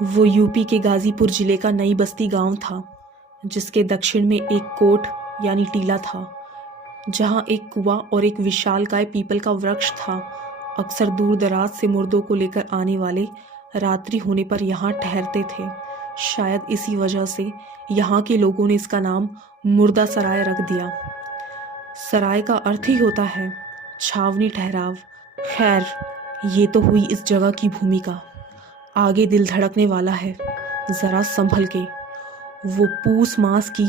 वो यूपी के गाजीपुर जिले का नई बस्ती गांव था, जिसके दक्षिण में एक कोट यानी टीला था, जहां एक कुआं और एक विशालकाय पीपल का वृक्ष था। अक्सर दूर दराज से मुर्दों को लेकर आने वाले रात्रि होने पर यहाँ ठहरते थे। शायद इसी वजह से यहाँ के लोगों ने इसका नाम मुर्दा सराय रख दिया। सराय का अर्थ ही होता है छावनी, ठहराव। खैर, ये तो हुई इस जगह की भूमिका। आगे दिल धड़कने वाला है, जरा संभल के। वो पूस मास की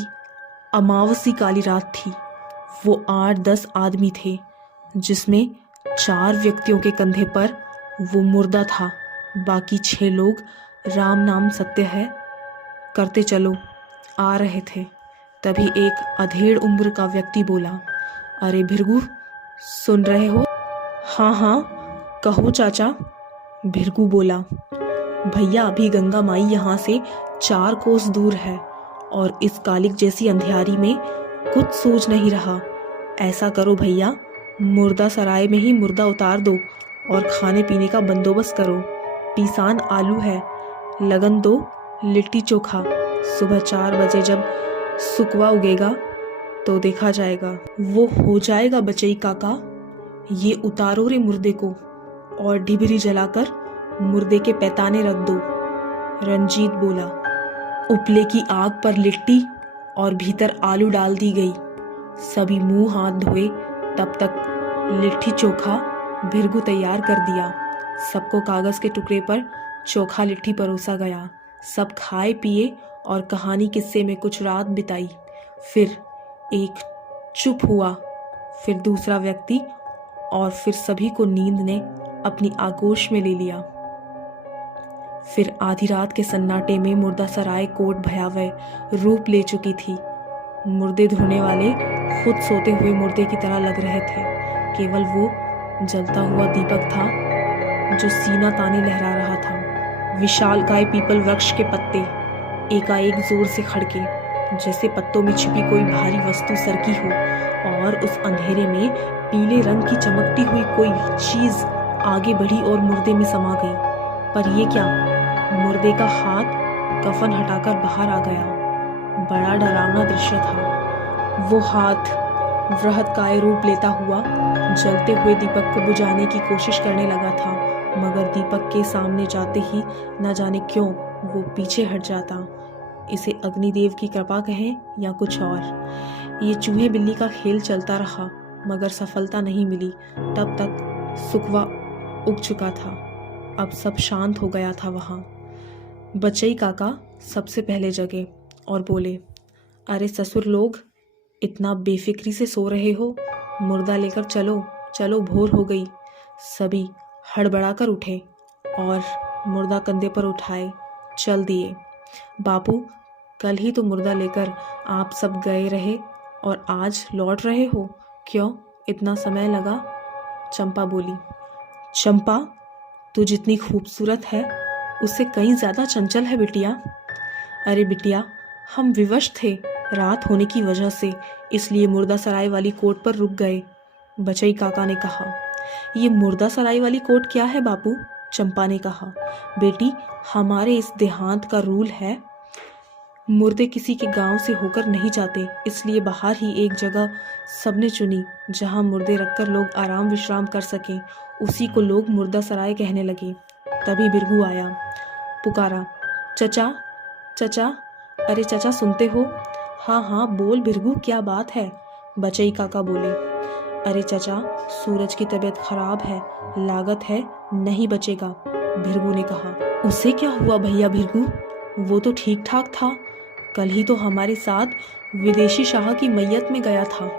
अमावसी काली रात थी। वो 8-10 आदमी थे, जिसमें 4 व्यक्तियों के कंधे पर वो मुर्दा था। बाकी 6 लोग राम नाम सत्य है करते चलो आ रहे थे। तभी एक अधेड़ उम्र का व्यक्ति बोला, अरे भिरगू, सुन रहे हो? हाँ हाँ, कहो चाचा, भिरगू बोला। भैया, अभी गंगा माई यहाँ से 4 कोस दूर है और इस कालिक जैसी अंधियारी में कुछ सूझ नहीं रहा। ऐसा करो भैया, मुर्दा सराय में ही मुर्दा उतार दो और खाने पीने का बंदोबस्त करो। पिसान आलू है, लगन दो लिट्टी चोखा। सुबह 4 बजे जब सुकवा उगेगा तो देखा जाएगा। वो हो जाएगा बचई काका। ये उतारो रे मुर्दे को और ढिबरी जलाकर मुर्दे के पैताने रख दो, रंजीत बोला। उपले की आग पर लिट्टी और भीतर आलू डाल दी गई। सभी मुंह हाथ धोए तब तक लिट्टी चोखा भिरगू तैयार कर दिया। सबको कागज के टुकड़े पर चोखा लिट्टी परोसा गया। सब खाए पिए और कहानी किस्से में कुछ रात बिताई। फिर एक चुप हुआ, फिर दूसरा व्यक्ति, और फिर सभी को नींद ने अपनी आगोश में ले लिया। फिर आधी रात के सन्नाटे में मुर्दा सराय कोट भयावह रूप ले चुकी थी। मुर्दे धोने वाले खुद सोते हुए मुर्दे की तरह लग रहे थे। केवल वो जलता हुआ दीपक था जो सीना ताने लहरा रहा था। विशालकाय पीपल वृक्ष के पत्ते एकाएक जोर से खड़के, जैसे पत्तों में छिपी कोई भारी वस्तु सरकी हो, और उस अंधेरे में पीले रंग की चमकती हुई कोई चीज आगे बढ़ी और मुर्दे में समा गई। पर ये क्या? मुर्दे का हाथ कफन हटाकर बाहर आ गया। बड़ा डरावना दृश्य था। वो हाथ वृहत्काय रूप लेता हुआ जलते हुए दीपक को बुझाने की कोशिश करने लगा था, मगर दीपक के सामने जाते ही न जाने क्यों वो पीछे हट जाता। इसे अग्निदेव की कृपा कहें या कुछ और। ये चूहे बिल्ली का खेल चलता रहा, मगर सफलता नहीं मिली। तब तक सुकवा उग चुका था। अब सब शांत हो गया था। वहाँ बचई काका सबसे पहले जगे और बोले, अरे ससुर लोग, इतना बेफिक्री से सो रहे हो? मुर्दा लेकर चलो चलो, भोर हो गई। सभी हड़बड़ा कर उठे और मुर्दा कंधे पर उठाए चल दिए। बापू, कल ही तो मुर्दा लेकर आप सब गए रहे और आज लौट रहे हो, क्यों इतना समय लगा? चंपा बोली। चंपा, तू जितनी खूबसूरत है उससे कहीं ज्यादा चंचल है बिटिया। अरे बिटिया, हम विवश थे रात होने की वजह से, इसलिए मुर्दा सराय वाली कोट पर रुक गए, बचई काका ने कहा। ये मुर्दा सराय वाली कोट क्या है बापू? चंपा ने कहा। बेटी, हमारे इस देहात का रूल है, मुर्दे किसी के गांव से होकर नहीं जाते, इसलिए बाहर ही एक जगह सबने चुनी जहां मुर्दे रखकर लोग आराम विश्राम कर सकें। उसी को लोग मुर्दा सराय कहने लगे। तभी भिरगू आया, पुकारा, चचा चचा। अरे चचा, सुनते हो? हाँ हाँ, बोल भिरगू, क्या बात है? बचई काका बोले। अरे चचा, सूरज की तबीयत खराब है, लागत है नहीं बचेगा, भिरगू ने कहा। उसे क्या हुआ भैया भिरगू? वो तो ठीक ठाक था, कल ही तो हमारे साथ विदेशी शाह की मैयत में गया था।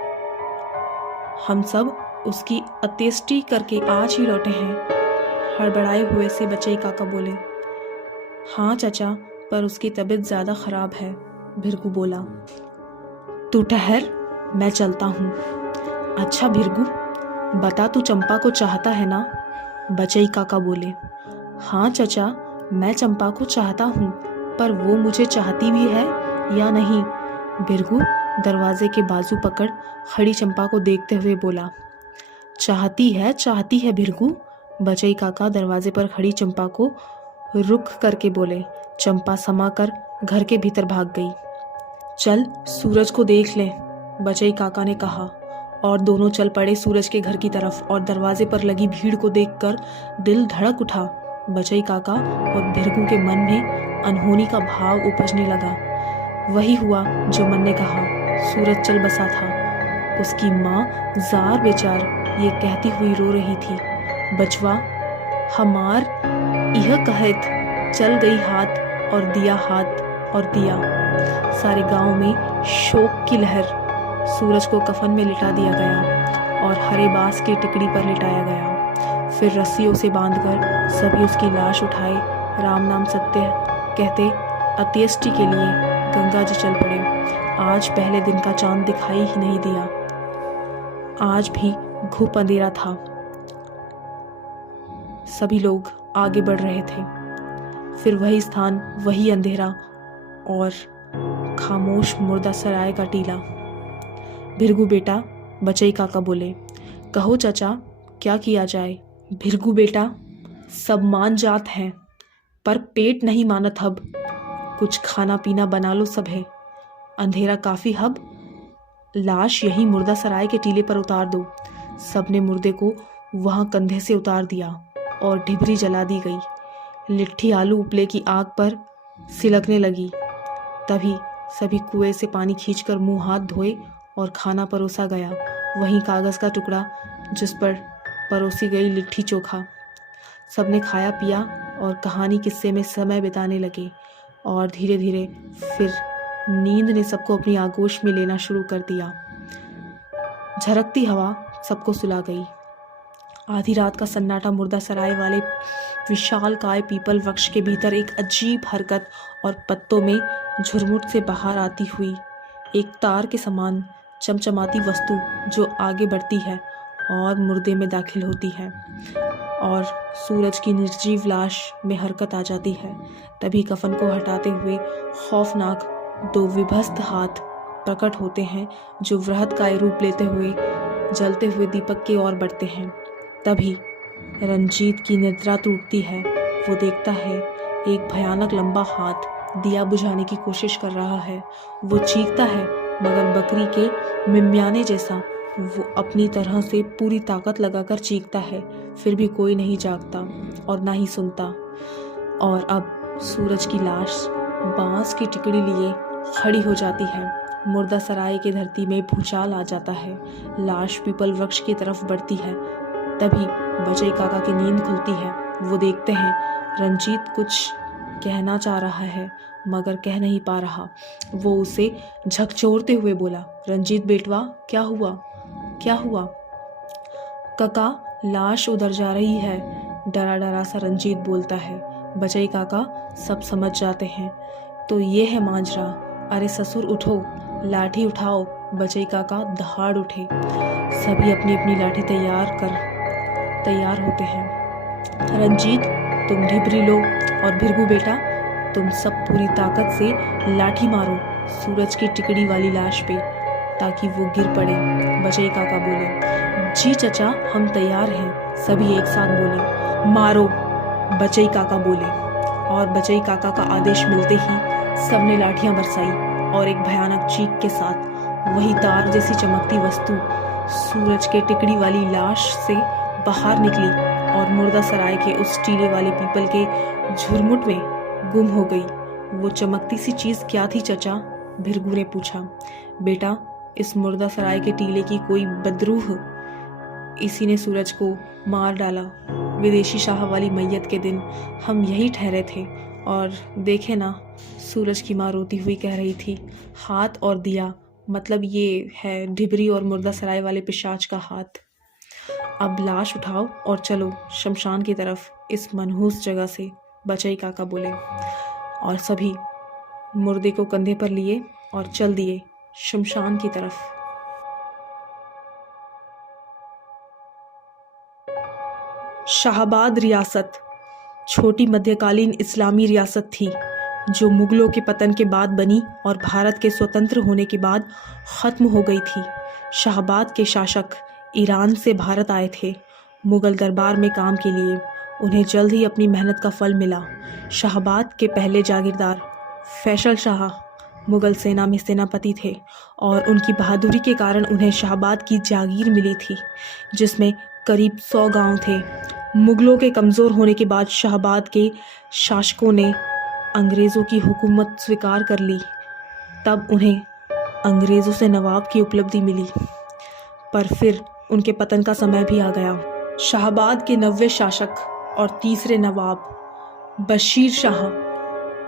हम सब उसकी अंत्येष्टि करके आज ही लौटे हैं, हड़बड़ाए हुए से बचई काका बोले। हाँ चचा, पर उसकी तबीयत ज्यादा खराब है, भिरगू बोला। तू ठहर, मैं चलता हूँ। अच्छा भिरगू, बता, तू चंपा को चाहता है ना? बचई काका बोले। हाँ चचा, मैं चंपा को चाहता हूँ, पर वो मुझे चाहती भी है या नहीं? भिरगू दरवाजे के बाजू पकड़ खड़ी चंपा को देखते हुए बोला। चाहती है भिरगू। बचई काका दरवाजे पर खड़ी चंपा को रुख करके बोले। चंपा समा कर घर के भीतर भाग गई। चल सूरज को देख ले, बचई काका ने कहा, और दोनों चल पड़े सूरज के घर की तरफ। और दरवाजे पर लगी भीड़ को देखकर दिल धड़क उठा। बचई काका और भिरगू के मन में अनहोनी का भाव उपजने लगा। वही हुआ जो मन ने कहा। सूरज चल बसा था। उसकी माँ जार बेचार ये कहती हुई रो रही थी, बचवा हमार यह कहत चल गई हाथ और दिया हाथ और दिया। सारे गांव में शोक की लहर। सूरज को कफन में लिटा दिया गया और हरे बांस की टिकड़ी पर लिटाया गया। फिर रस्सियों से बांधकर सभी उसकी लाश उठाए राम नाम सत्य कहते अंत्येष्टि के लिए गंगा जी चल पड़े। आज पहले दिन का चांद दिखाई ही नहीं दिया। आज भी घुप अंधेरा था। सभी लोग आगे बढ़ रहे थे। फिर वही स्थान, वही अंधेरा और खामोश मुर्दा सराय का टीला। भिरगू बेटा, बचई काका बोले, कहो चाचा क्या किया जाए। भिरगू बेटा, सब मान जात हैं पर पेट नहीं मानत हब। कुछ खाना पीना बना लो सब है। अंधेरा काफी हब। लाश यही मुर्दा सराय के टीले पर उतार दो। सबने मुर्दे को वहां कंधे से उतार दिया और ढिबरी जला दी गई। लिट्ठी आलू उपले की आग पर सिलकने लगी। तभी सभी कुएं से पानी खींचकर मुंह हाथ धोए और खाना परोसा गया। वहीं कागज का टुकड़ा जिस पर परोसी गई लिट्ठी चोखा। सबने खाया पिया और कहानी किस्से में समय बिताने लगे। और धीरे धीरे फिर नींद ने सबको अपनी आगोश में लेना शुरू कर दिया। झरकती हवा सबको सुला गई। आधी रात का सन्नाटा मुर्दा सराय वाले विशाल काय पीपल वृक्ष के भीतर एक अजीब हरकत और पत्तों में झुरमुट से बाहर आती हुई एक तार के समान चमचमाती वस्तु जो आगे बढ़ती है और मुर्दे में दाखिल होती है और सूरज की निर्जीव लाश में हरकत आ जाती है। तभी कफन को हटाते हुए खौफनाक दो विभस्त हाथ प्रकट होते हैं जो वृहद काय रूप लेते हुए जलते हुए दीपक की ओर बढ़ते हैं। तभी रंजीत की निद्रा टूटती है। वो देखता है एक भयानक लंबा हाथ दिया बुझाने की कोशिश कर रहा है। वो चीखता है मगर बकरी के मिमियाने जैसा। वो अपनी तरह से पूरी ताकत लगाकर चीखता है, फिर भी कोई नहीं जागता और ना ही सुनता। और अब सूरज की लाश बांस की टिकड़ी लिए खड़ी हो जाती है। मुर्दा सराय की धरती में भूचाल आ जाता है। लाश पीपल वृक्ष की तरफ बढ़ती है। तभी बचई काका की नींद खुलती है। वो देखते हैं रंजीत कुछ कहना चाह रहा है मगर कह नहीं पा रहा। वो उसे झकझोरते हुए बोला, रंजीत बेटवा क्या हुआ, क्या हुआ। काका लाश उधर जा रही है, डरा डरा सा रंजीत बोलता है। बचई काका सब समझ जाते हैं। तो ये है मांजरा। अरे ससुर उठो, लाठी उठाओ। बचई काका दहाड़ उठे। सभी अपनी अपनी लाठी तैयार होते हैं। रंजीत तुम ढिबरी लो और भिरगू बेटा तुम सब पूरी ताकत से लाठी मारो सूरज की टिकड़ी वाली लाश पे ताकि वो गिर पड़े। बचई काका बोले, जी चचा हम तैयार हैं। सभी एक साथ बोले, मारो। बचई काका बोले और बचई काका का आदेश मिलते ही सबने लाठियां बरसाई और एक भयानक चीख के साथ वही तार जैसी चमकती वस्तु सूरज के टिकड़ी वाली लाश से बाहर निकली और मुर्दा सराय के उस टीले वाले पीपल के झुरमुट में गुम हो गई। वो चमकती सी चीज क्या थी चचा? भिरगू ने पूछा। बेटा इस मुर्दा सराय के टीले की कोई बदरूह इसी ने सूरज को मार डाला। विदेशी शाह वाली मैयत के दिन हम यही ठहरे थे और देखे ना, सूरज की माँ रोती हुई कह रही थी, हाथ और दिया, मतलब ये है ढिबरी और मुर्दा सराय वाले पिशाच का हाथ। अब लाश उठाओ और चलो शमशान की तरफ, इस मनहूस जगह से। बचई काका बोले और सभी मुर्दे को कंधे पर लिए और चल दिए शमशान की तरफ। शाहबाद रियासत छोटी मध्यकालीन इस्लामी रियासत थी जो मुगलों के पतन के बाद बनी और भारत के स्वतंत्र होने के बाद ख़त्म हो गई थी। शाहबाद के शासक ईरान से भारत आए थे मुगल दरबार में काम के लिए। उन्हें जल्द ही अपनी मेहनत का फल मिला। शाहाबाद के पहले जागीरदार फैसल शाह मुगल सेना में सेनापति थे और उनकी बहादुरी के कारण उन्हें शाहाबाद की जागीर मिली थी, जिसमें करीब 100 गांव थे। मुगलों के कमज़ोर होने के बाद शाहाबाद के शासकों ने अंग्रेज़ों की हुकूमत स्वीकार कर ली। तब उन्हें अंग्रेज़ों से नवाब की उपलब्धि मिली, पर फिर उनके पतन का समय भी आ गया। शाहाबाद के 90वें शासक और तीसरे नवाब बशीर शाह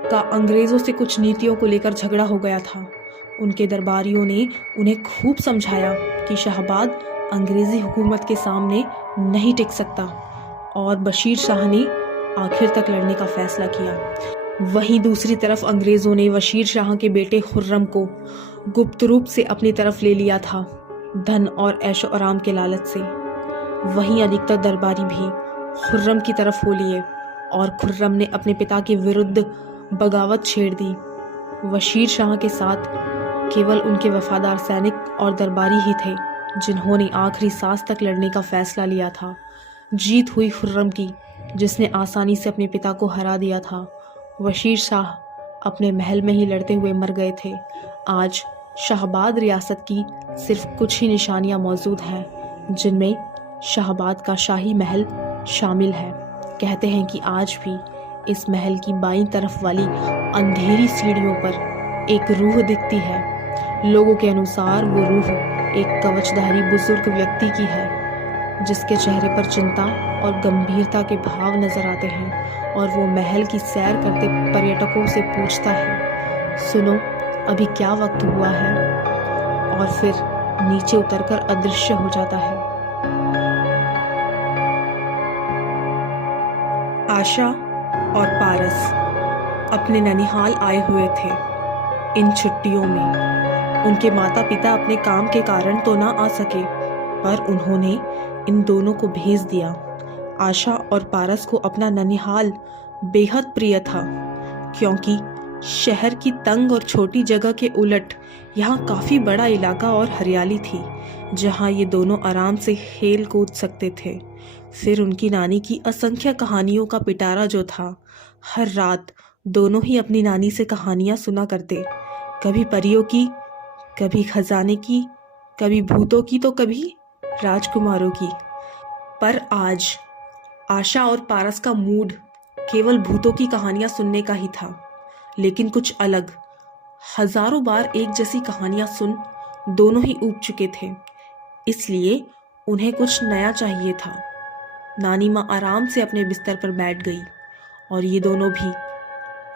का अंग्रेज़ों से कुछ नीतियों को लेकर झगड़ा हो गया था। उनके दरबारियों ने उन्हें खूब समझाया कि शाहाबाद अंग्रेज़ी हुकूमत के सामने नहीं टिक सकता, और बशीर शाह ने आखिर तक लड़ने का फैसला किया। वहीं दूसरी तरफ अंग्रेज़ों ने बशीर शाह के बेटे खुर्रम को गुप्त रूप से अपनी तरफ ले लिया था, धन और ऐशो आराम के लालच से। वहीं अधिकतर दरबारी भी खुर्रम की तरफ हो लिए और खुर्रम ने अपने पिता के विरुद्ध बगावत छेड़ दी। बशीर शाह के साथ केवल उनके वफादार सैनिक और दरबारी ही थे जिन्होंने आखिरी सांस तक लड़ने का फैसला लिया था। जीत हुई खुर्रम की, जिसने आसानी से अपने पिता को हरा दिया था। बशीर शाह अपने महल में ही लड़ते हुए मर गए थे। आज शाहाबाद रियासत की सिर्फ कुछ ही निशानियां मौजूद हैं, जिनमें शाहाबाद का शाही महल शामिल है। कहते हैं कि आज भी इस महल की बाईं तरफ वाली अंधेरी सीढ़ियों पर एक रूह दिखती है। लोगों के अनुसार वो रूह एक कवचधारी बुजुर्ग व्यक्ति की है, जिसके चेहरे पर चिंता और गंभीरता के भाव नजर आते हैं, और वो महल की सैर करते पर्यटकों से पूछता है, सुनो अभी क्या वक्त हुआ है, और फिर नीचे उतरकर अदृश्य हो जाता है। आशा और पारस अपने ननिहाल आए हुए थे। इन छुट्टियों में उनके माता पिता अपने काम के कारण तो ना आ सके, पर उन्होंने इन दोनों को भेज दिया। आशा और पारस को अपना ननिहाल बेहद प्रिय था, क्योंकि शहर की तंग और छोटी जगह के उलट यहाँ काफ़ी बड़ा इलाका और हरियाली थी, जहाँ ये दोनों आराम से खेल कूद सकते थे। फिर उनकी नानी की असंख्य कहानियों का पिटारा जो था। हर रात दोनों ही अपनी नानी से कहानियाँ सुना करते, कभी परियों की, कभी खजाने की, कभी भूतों की, तो कभी राजकुमारों की। पर आज आशा और पारस का मूड केवल भूतों की कहानियां सुनने का ही था, लेकिन कुछ अलग। हजारों बार एक जैसी कहानियां सुन दोनों ही ऊब चुके थे, इसलिए उन्हें कुछ नया चाहिए था। नानी माँ आराम से अपने बिस्तर पर बैठ गई और ये दोनों भी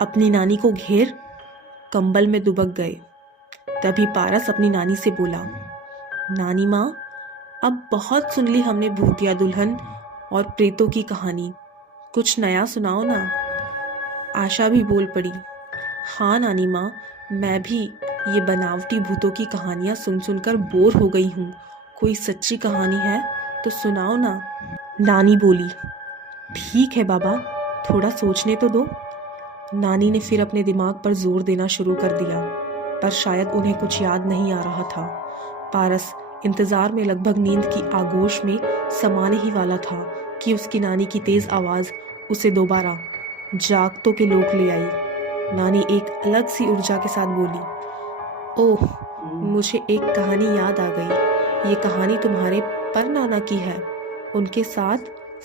अपनी नानी को घेर कंबल में दुबक गए। तभी पारस अपनी नानी से बोला, नानी माँ, अब बहुत सुन ली हमने भूतिया दुल्हन और प्रेतों की कहानी, कुछ नया सुनाओ ना। आशा भी बोल पड़ी, हाँ नानी माँ, मैं भी ये बनावटी भूतों की कहानियाँ सुन सुनकर बोर हो गई हूँ, कोई सच्ची कहानी है तो सुनाओ ना। नानी बोली, ठीक है बाबा, थोड़ा सोचने तो दो। नानी ने फिर अपने दिमाग पर जोर देना शुरू कर दिया, पर शायद उन्हें कुछ याद नहीं आ रहा था। पारस इंतजार में लगभग नींद की आगोश में समाने ही वाला था कि उसकी नानी की तेज आवाज उसे दोबारा जागतों के लोक ले आई। नानी एक अलग सी ऊर्जा के साथ बोली, ओह, मुझे एक कहानी याद आ गई। ये कहानी तुम्हारे पर नाना की है, उनके साथ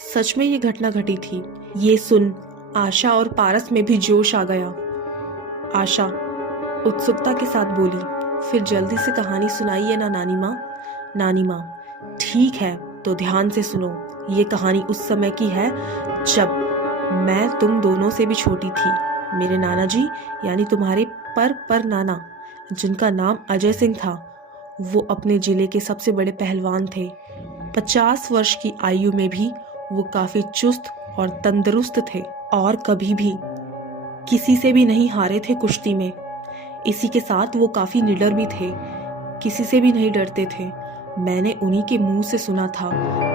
सच में ये घटना घटी थी। ये सुन आशा और पारस में भी जोश आ गया। आशा उत्सुकता के साथ बोली, फिर जल्दी से कहानी सुनाइए ना नानी माँ। नानी माँ, ठीक है तो ध्यान से सुनो। ये कहानी उस समय की है जब मैं तुम दोनों से भी छोटी थी। मेरे नाना जी यानी तुम्हारे पर नाना, जिनका नाम अजय सिंह था, वो अपने जिले के सबसे बड़े पहलवान थे। 50 वर्ष की आयु में भी वो काफी चुस्त और तंदुरुस्त थे और कभी भी किसी से भी नहीं हारे थे कुश्ती में। इसी के साथ वो काफी निडर भी थे, किसी से भी नहीं डरते थे। मैंने उन्हीं के मुंह से सुना था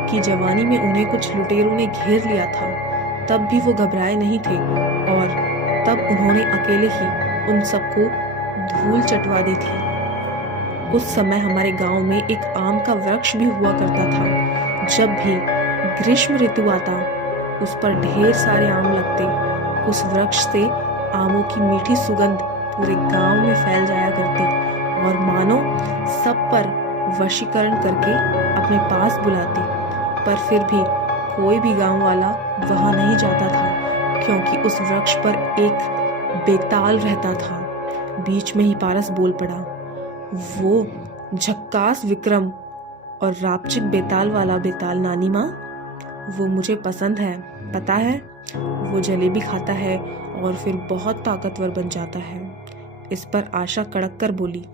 कि जवानी में उन्हें कुछ लुटेरों ने घेर लिया था, तब भी वो घबराए नहीं थे और तब उन्होंने अकेले ही उन सबको धूल चटवा दी थी। उस समय हमारे गांव में एक आम का वृक्ष भी हुआ करता था। जब भी ग्रीष्म ऋतु आता उस पर ढेर सारे आम लगते। उस वृक्ष से आमों की मीठी सुगंध पूरे गांव में फैल जाया करती और मानो सब पर वशीकरण करके अपने पास बुलाती। पर फिर भी कोई भी गांव वाला वहां नहीं जाता था, क्योंकि उस वृक्ष पर एक बेताल रहता था। बीच में ही पारस बोल पड़ा, वो झक्कास विक्रम और रापचिक बेताल वाला बेताल नानी माँ, वो मुझे पसंद है, पता है। वो जलेबी खाता है और फिर बहुत ताकतवर बन जाता है। इस पर आशा कड़क कर बोली,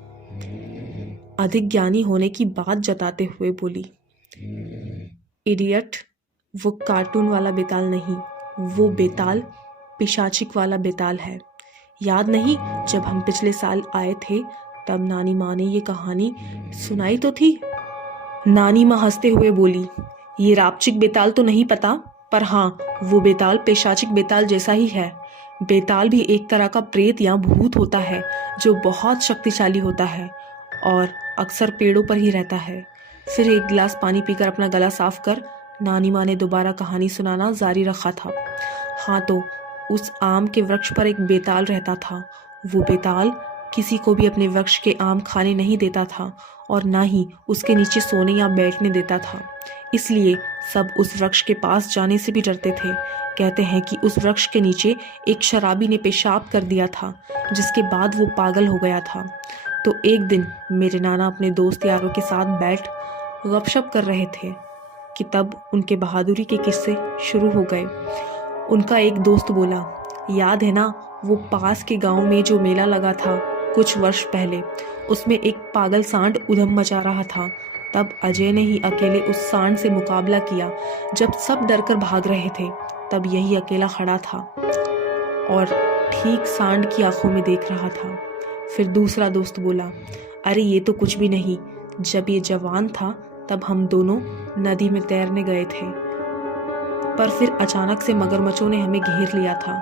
अधिक ज्ञानी होने की बात जताते हुए बोली, इडियट, वो कार्टून वाला बेताल नहीं, वो बेताल पिशाचिक वाला बेताल है। याद नहीं, जब हम पिछले साल आए थे तब नानी माँ ने ये कहानी सुनाई तो थी। नानी माँ हंसते हुए बोली, ये रापचिक बेताल तो नहीं पता, पर हाँ, वो बेताल पिशाचिक बेताल जैसा ही है। बेताल भी एक तरह का प्रेत या भूत होता है जो बहुत शक्तिशाली होता है और अक्सर पेड़ों पर ही रहता है। फिर एक गिलास पानी पीकर अपना गला साफ कर नानी माँ ने दोबारा कहानी सुनाना जारी रखा था। हाँ तो उस आम के वृक्ष पर एक बेताल रहता था। वो बेताल किसी को भी अपने वृक्ष के आम खाने नहीं देता था और ना ही उसके नीचे सोने या बैठने देता था। इसलिए सब उस वृक्ष के पास जाने से भी डरते थे। कहते हैं कि उस वृक्ष के नीचे एक शराबी ने पेशाब कर दिया था, जिसके बाद वो पागल हो गया था। तो एक दिन मेरे नाना अपने दोस्त यारों के साथ बैठ गपशप कर रहे थे कि तब उनके बहादुरी के किस्से शुरू हो गए। उनका एक दोस्त बोला, याद है ना वो पास के गांव में जो मेला लगा था कुछ वर्ष पहले, उसमें एक पागल सांड उधम मचा रहा था। तब अजय ने ही अकेले उस सांड से मुकाबला किया। जब सब डरकर भाग रहे थे तब यही अकेला खड़ा था और ठीक सांड की आंखों में देख रहा था। फिर दूसरा दोस्त बोला, अरे ये तो कुछ भी नहीं, जब ये जवान था तब हम दोनों नदी में तैरने गए थे, पर फिर अचानक से मगरमच्छों ने हमें घेर लिया था।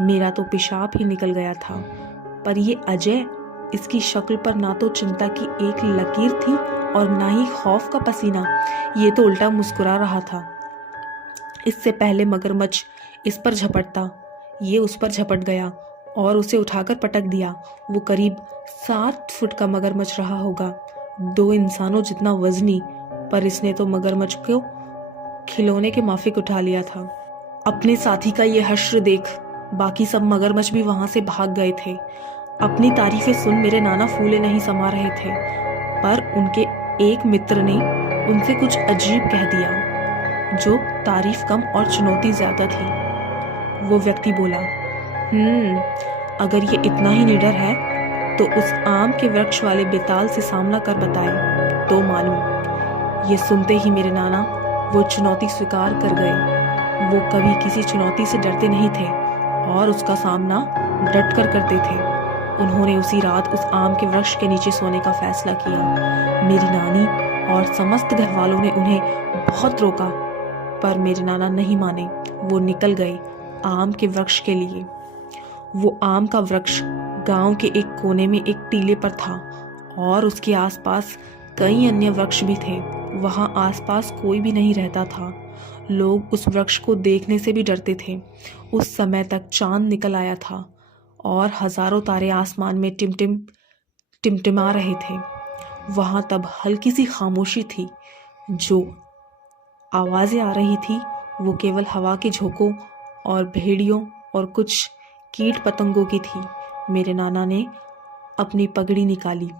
मेरा तो पेशाब ही निकल गया था। पर ये अजय, इसकी शक्ल पर ना तो चिंता की एक लकीर थी और ना ही खौफ का पसीना। ये तो उल्टा मुस्कुरा रहा था। इससे पहले मगरमच्छ इस पर झपटता, ये उस पर झपट गया और उसे उठाकर पटक दिया। वो करीब 7 फुट का मगरमच्छ रहा होगा, 2 इंसानों जितना वजनी, पर इसने तो मगरमच्छ को खिलौने के माफिक उठा लिया था। अपने साथी का ये हश्र देख बाकी सब मगरमच्छ भी वहां से भाग गए थे। अपनी तारीफें सुन मेरे नाना फूले नहीं समा रहे थे, पर उनके एक मित्र ने उनसे कुछ अजीब कह दिया, जो तारीफ कम और चुनौती ज्यादा थी। वो व्यक्ति बोला, अगर ये इतना ही निडर है तो उस आम के वृक्ष वाले बेताल से सामना कर बताए तो मालूम। ये सुनते ही मेरे नाना वो चुनौती स्वीकार कर गए। वो कभी किसी चुनौती से डरते नहीं थे और उसका सामना डट कर करते थे। उन्होंने उसी रात उस आम के वृक्ष के नीचे सोने का फैसला किया। मेरी नानी और समस्त घर वालों ने उन्हें बहुत रोका, पर मेरे नाना नहीं माने। वो निकल गए आम के वृक्ष के लिए। वो आम का वृक्ष गांव के एक कोने में एक टीले पर था और उसके आसपास कई अन्य वृक्ष भी थे। वहां आसपास कोई भी नहीं रहता था। लोग उस वृक्ष को देखने से भी डरते थे। उस समय तक चांद निकल आया था और हजारों तारे आसमान में टिमटिमा रहे थे। वहां तब हल्की सी खामोशी थी। जो आवाजें आ रही थी वो केवल हवा के झोंकों और भेड़ियों और कुछ कीट पतंगों की थी। मेरे नाना ने अपनी पगड़ी निकाली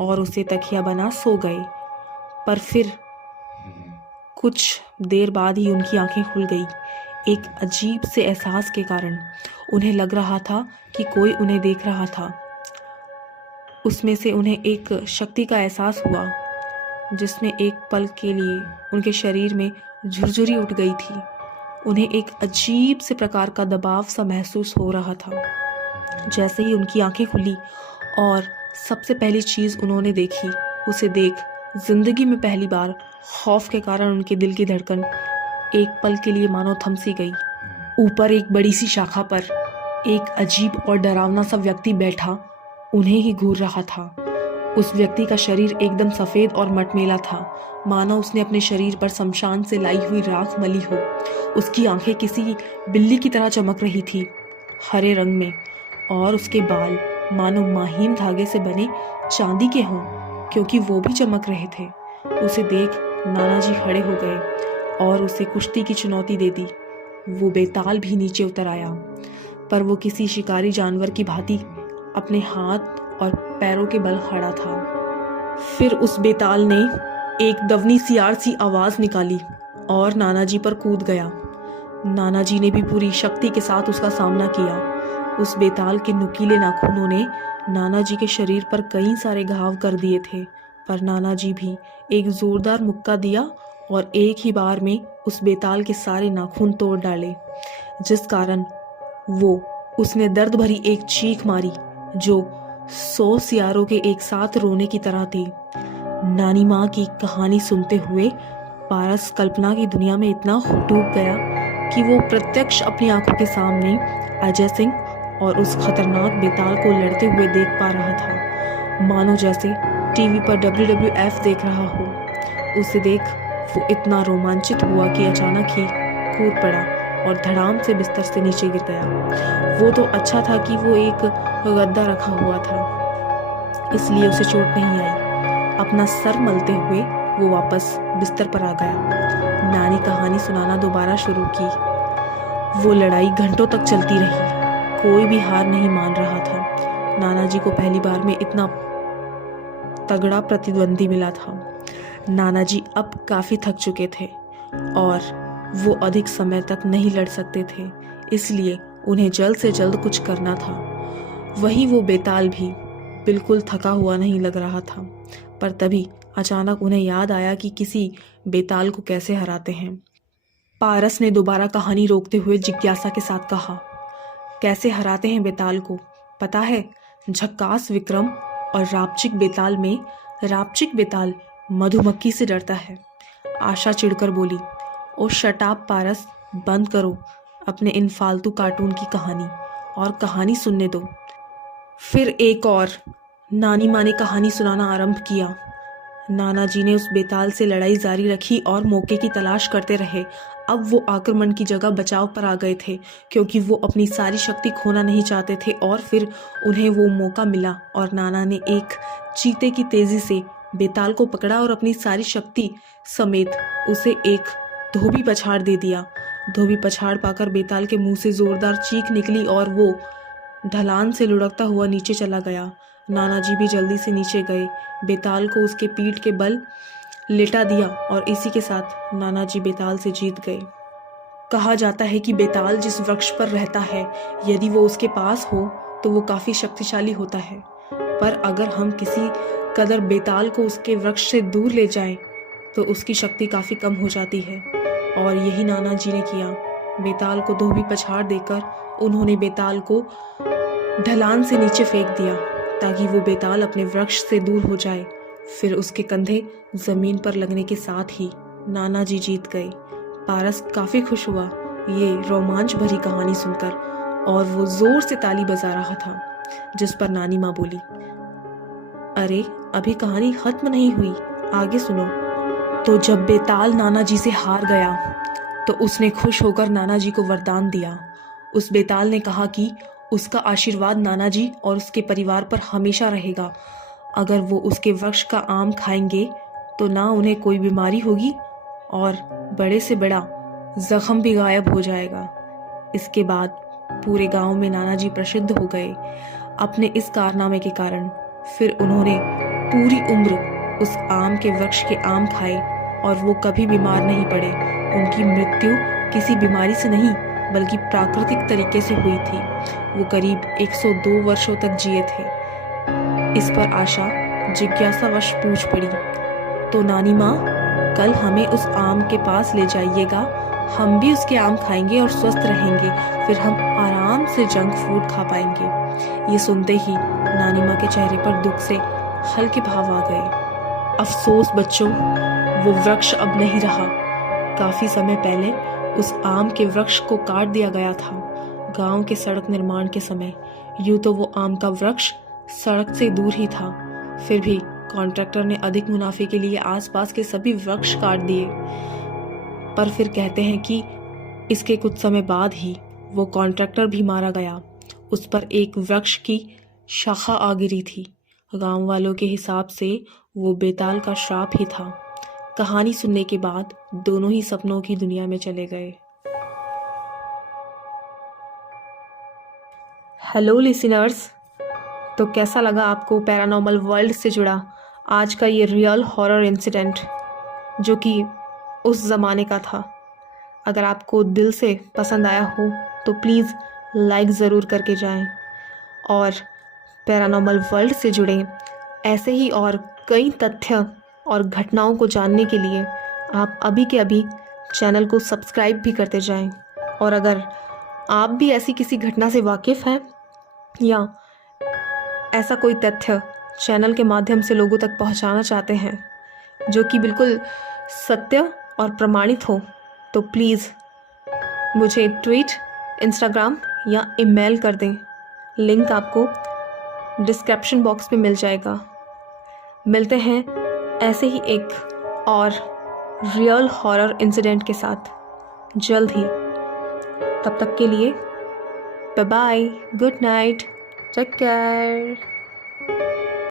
और उसे तकिया बना सो गए, पर फिर कुछ देर बाद ही उनकी आंखें खुल गई। एक अजीब से एहसास के कारण उन्हें लग रहा था कि कोई उन्हें देख रहा था। उसमें से उन्हें एक शक्ति का एहसास हुआ, जिसमें एक पल के लिए उनके शरीर में झुरझुरी उठ गई थी। उन्हें एक अजीब से प्रकार का दबाव सा महसूस हो रहा था। जैसे ही उनकी आंखें खुली और सबसे पहली चीज उन्होंने देखी, उसे देख जिंदगी में पहली बार खौफ के कारण उनके दिल की धड़कन एक पल के लिए मानो थम सी गई। ऊपर एक बड़ी सी शाखा पर एक अजीब और डरावना सा व्यक्ति बैठा उन्हें ही घूर रहा था। उस व्यक्ति का शरीर एकदम सफ़ेद और मटमैला था, मानो उसने अपने शरीर पर शमशान से लाई हुई राख मली हो। उसकी आंखें किसी बिल्ली की तरह चमक रही थी, हरे रंग में, और उसके बाल मानो माहीम धागे से बने चांदी के हों, क्योंकि वो भी चमक रहे थे। उसे देख नाना जी खड़े हो गए और उसे कुश्ती की चुनौती दे दी। वो बेताल भी नीचे उतर आया, पर वो किसी शिकारी जानवर की भांति अपने हाथ और पैरों के बल खड़ा था। फिर उस बेताल ने एक दवनी सियार सी आवाज निकाली और नाना जी पर कूद गया। नाना जी ने भी पूरी शक्ति के साथ उसका सामना किया। उस बेताल के नुकीले नाखूनों ने नाना जी के शरीर पर कई सारे घाव कर दिए थे, पर नाना जी भी एक जोरदार मुक्का दिया और एक ही बार में उस बेताल के सारे नाखून तोड़ डाले, जिस कारण उसने दर्द भरी एक चीख मारी जो 100 सियारों के एक साथ रोने की तरह थी। नानी माँ की कहानी सुनते हुए पारस कल्पना की दुनिया में इतना डूब गया कि वो प्रत्यक्ष अपनी आंखों के सामने अजय सिंह और उस खतरनाक बेताल को लड़ते हुए देख पा रहा था, मानो जैसे टीवी पर WWF देख रहा हो। उसे देख वो इतना रोमांचित हुआ कि अचानक ही कूद पड़ा और धड़ाम से बिस्तर से नीचे गिर गया। वो तो अच्छा था कि वो एक गद्दा रखा हुआ था, इसलिए उसे चोट नहीं आई। अपना सर मलते हुए वो वापस बिस्तर पर आ गया। नानी कहानी सुनाना दोबारा शुरू की। वो लड़ाई घंटों तक चलती रही, कोई भी हार नहीं मान रहा था। नाना जी को पहली बार में इतना तगड़ा प्रतिद्वंदी मिला था। नाना जी अब काफी थक चुके थे और वो अधिक समय तक नहीं लड़ सकते थे, इसलिए उन्हें जल्द से जल्द कुछ करना था। वहीं वो बेताल भी बिल्कुल थका हुआ नहीं लग रहा था, पर तभी अचानक उन्हें याद आया कि किसी बेताल को कैसे हराते हैं। पारस ने दोबारा कहानी रोकते हुए जिज्ञासा के साथ कहा, कैसे हराते हैं बेताल को? पता है, झक्कास विक्रम और रापचिक बेताल में रापचिक बेताल मधुमक्खी से डरता है। आशा चिढ़कर बोली, ओ शट अप पारस, बंद करो अपने इन फालतू कार्टून की कहानी और कहानी सुनने दो। फिर एक और नानी माँ ने कहानी सुनाना आरंभ किया। नाना जी ने उस बेताल से लड़ाई जारी रखी और मौके की तलाश करते रहे। अब वो आक्रमण की जगह बचाव पर आ गए थे, क्योंकि वो अपनी सारी शक्ति खोना नहीं चाहते थे। और फिर उन्हें वो मौका मिला और नाना ने एक चीते की तेजी से बेताल को पकड़ा और अपनी सारी शक्ति समेत उसे एक धोबी पछाड़ दे दिया। धोबी पछाड़ पाकर बेताल के मुंह से जोरदार चीख निकली और वो ढलान से लुढ़कता हुआ नीचे चला गया। नाना जी भी जल्दी से नीचे गए, बेताल को उसके पीठ के बल लेटा दिया और इसी के साथ नाना जी बेताल से जीत गए। कहा जाता है कि बेताल जिस वृक्ष पर रहता है, यदि वो उसके पास हो तो वो काफी शक्तिशाली होता है, पर अगर हम किसी कदर बेताल को उसके वृक्ष से दूर ले जाएं तो उसकी शक्ति काफी कम हो जाती है। और यही नाना जी ने किया। बेताल को धोबी पछाड़ देकर उन्होंने बेताल को ढलान से नीचे फेंक दिया ताकि वो बेताल अपने वृक्ष से दूर हो जाए। फिर उसके कंधे जमीन पर लगने के साथ ही नाना जी जीत गए। पारस काफी खुश हुआ ये रोमांच भरी कहानी सुनकर और वो जोर से ताली बजा रहा था, जिस पर नानी माँ बोली, अरे अभी कहानी खत्म नहीं हुई, आगे सुनो। तो जब बेताल नाना जी से हार गया तो उसने खुश होकर नाना जी को वरदान दिया। उस बेताल ने कहा कि उसका आशीर्वाद नाना जी और उसके परिवार पर हमेशा रहेगा। अगर वो उसके वृक्ष का आम खाएंगे तो ना उन्हें कोई बीमारी होगी और बड़े से बड़ा जख्म भी गायब हो जाएगा। इसके बाद पूरे गांव में नाना जी प्रसिद्ध हो गए अपने इस कारनामे के कारण। फिर उन्होंने पूरी उम्र उस आम के वृक्ष के आम खाए और वो कभी बीमार नहीं पड़े। उनकी मृत्यु किसी बीमारी से नहीं बल्कि प्राकृतिक तरीके से हुई थी। वो करीब 102 वर्षों तक जिए थे। इस पर आशा जिज्ञासावश पूछ पड़ी, तो नानी माँ, कल हमें उस आम के पास ले जाइएगा, हम भी उसके आम खाएंगे और स्वस्थ रहेंगे, फिर हम आराम से जंक फूड खा पाएंगे। ये सुनते ही नानी माँ के चेहरे पर दुख से हल्के भाव आ गए। अफसोस बच्चों, वो वृक्ष अब नहीं रहा। काफी समय पहले उस आम के वृक्ष को काट दिया गया था, गांव के सड़क निर्माण के समय। यूं तो वो आम का वृक्ष सड़क से दूर ही था, फिर भी कॉन्ट्रैक्टर ने अधिक मुनाफे के लिए आसपास के सभी वृक्ष काट दिए। पर फिर कहते हैं कि इसके कुछ समय बाद ही वो कॉन्ट्रैक्टर भी मारा गया। उस पर एक वृक्ष की शाखा आ गिरी थी। गांव वालों के हिसाब से वो बेताल का श्राप ही था। कहानी सुनने के बाद दोनों ही सपनों की दुनिया में चले गए। हेलो लिसनर्स, तो कैसा लगा आपको पैरानॉर्मल वर्ल्ड से जुड़ा आज का ये रियल हॉरर इंसिडेंट जो कि उस ज़माने का था। अगर आपको दिल से पसंद आया हो तो प्लीज़ लाइक ज़रूर करके जाएं। और पैरानॉर्मल वर्ल्ड से जुड़े ऐसे ही और कई तथ्य और घटनाओं को जानने के लिए आप अभी के अभी चैनल को सब्सक्राइब भी करते जाएं। और अगर आप भी ऐसी किसी घटना से वाकिफ़ हैं या ऐसा कोई तथ्य चैनल के माध्यम से लोगों तक पहुंचाना चाहते हैं जो कि बिल्कुल सत्य और प्रमाणित हो, तो प्लीज़ मुझे ट्वीट, इंस्टाग्राम या ईमेल कर दें। लिंक आपको डिस्क्रिप्शन बॉक्स में मिल जाएगा। मिलते हैं ऐसे ही एक और रियल हॉरर इंसिडेंट के साथ जल्द ही। तब तक के लिए bye bye, good night, take care.